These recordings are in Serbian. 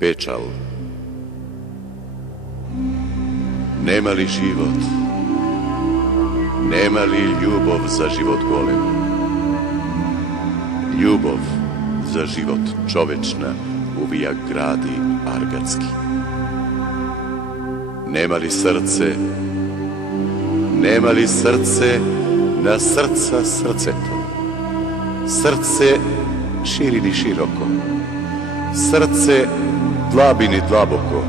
Pečal. Nema li život? Nema li ljubav za život golem? Ljubav za život čovečna uvija gradi argatski. Nema li srce? Nema li srce na srca srceto? Srce širili široko, srce dlabini dlaboko,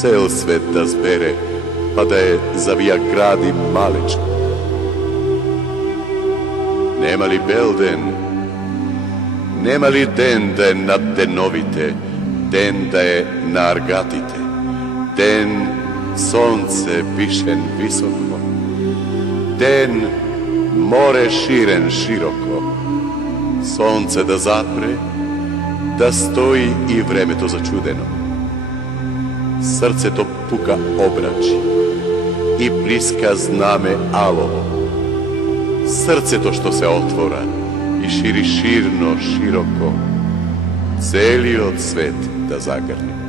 cel svet da zbere, pa da je zavija gradi malečko. Nema li belden, nema li den da je naddenovite, den da je na argatite, den sonce višen visoko, den more širen široko, sonce da zapre, da stoji i vreme to začudeno. Srce to puka obrači i bliska zname alovo. Srce to što se otvora i širi širno široko, celi od svet da zagrne.